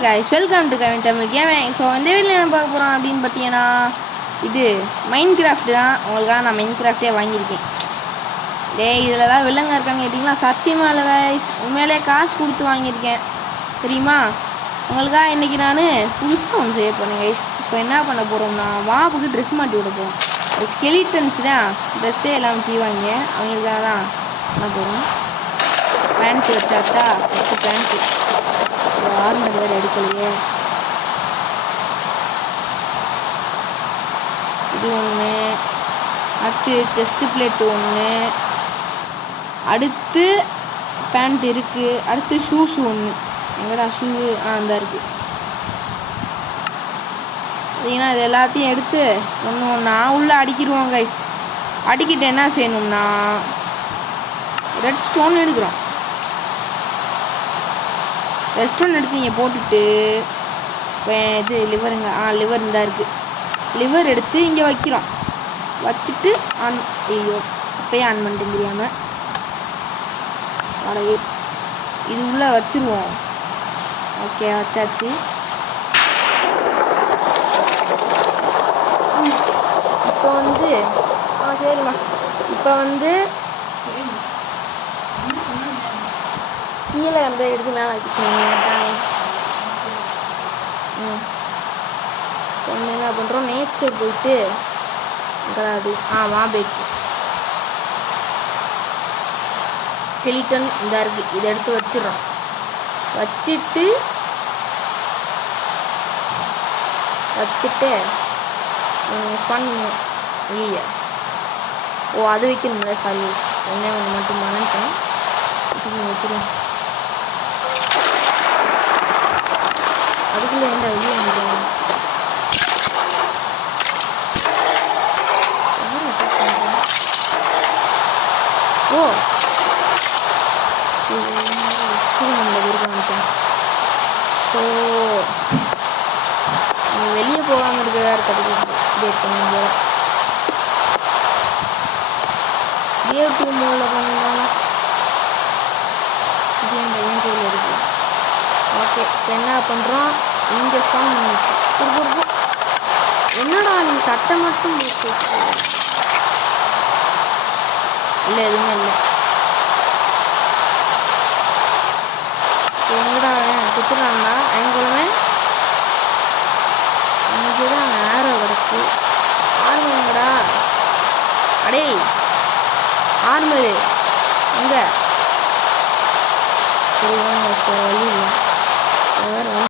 guys, welcome to Kevin Tamil Gaming. So இந்த வீடியோல என்ன பார்க்க போறோம் அப்படினு பார்த்தீங்கன்னா இது மைன்கிராஃப்ட் தான். உங்களுக்காக நான் மைன்கிராஃப்டே வாங்கியிருக்கேன். டேய் இதில் தான் வில்லங்க இருக்கான்னு கேட்டிங்களா? சத்தியமாக இல்லை guys, உண்மையிலே காசு கொடுத்து வாங்கியிருக்கேன் தெரியுமா. உங்களுக்காக இன்றைக்கி நான் புதுசாக ஒன்று செய்ய போகிறேன் guys. இப்போ என்ன பண்ண போகிறோம்னா வாப்புக்கு ட்ரெஸ் மாட்டி விட போகிறோம். ஸ்கெலிட்டன்ஸ் தான் ட்ரெஸ்ஸே எல்லாம் தீவாங்க, அவங்களுக்காக தான் பண்ண போகிறோம். பேண்ட் வச்சாச்சா? ஃபஸ்ட்டு பேண்ட்டு ஆர்மர் வேறு எடுக்கலையே. இது ஒன்று, அடுத்து செஸ்ட்டு பிளேட்டு ஒன்று, அடுத்து பேண்ட் இருக்குது, அடுத்து ஷூஸு ஒன்று. எங்கடா ஷூ? அந்த இருக்குது. பார்த்தீங்கன்னா இது எல்லாத்தையும் எடுத்து ஒன்று ஒன்றா உள்ளே அடிக்கிடுவோம் கைஸ். அடிக்கிட்டு என்ன செய்யணும்னா ரெட் ஸ்டோன் எடுக்கிறோம். ரெஸ்டோரண்ட் எடுத்து இங்கே போட்டுட்டு இப்போ இது லிவருங்க, லிவர் இந்த இருக்குது. லிவர் எடுத்து இங்கே வைக்கிறோம். வச்சுட்டு ஆன், ஐயோ இப்போயே ஆன் பண்ணிட்டு தெரியாமல் வரையே இது உள்ளே வச்சுருவோம். ஓகே வச்சாச்சு. இப்போ வந்து சரிம்மா, இப்போ வந்து கீழே அந்த எடுத்து மேலே வச்சுக்கோங்க. ஒன்று என்ன பண்ணுறோம், நேச்சர் போயிட்டு அது மாபேக்கு ஸ்கெலிட்டன் இந்த இருக்குது, இதை எடுத்து வச்சிடறோம். வச்சுட்டு ஸ்பான் இல்லையா? அது வைக்கணும்ல, சாலிஸ் என்ன ஒன்று மட்டும் மறந்துட்டேன். வச்சுருவோம். அதுக்குள்ளே ஏன்டா வெளியே வந்துடுவோம். ஓ எக்ஸ்பீரியன்ஸில் இருக்கான்ட்டேன். ஸோ நீ வெளியே போகாமல் இருக்கிறதா இருக்கிறது கிரியேட் பண்ணும் போல கிரியேட்டிவ் மோடில் பண்ணாங்க. இது என் பையன் கையில் இருக்குது. ஓகே இப்போ என்ன பண்ணுறோம், இங்கே ஸ்பான் பண்ணிட்டு என்னடா நீ சட்டை மட்டும் போட்டு இல்லை, எதுவுமே இல்லை. எங்கடா சுற்றுறாங்களா? எங்களுமே இங்கே தான் ஆரோ கிடக்கு. ஆர்மர் எங்கடா? அடே ஆர்மரு எங்கே? சரி வாங்க, வழி இல்லை.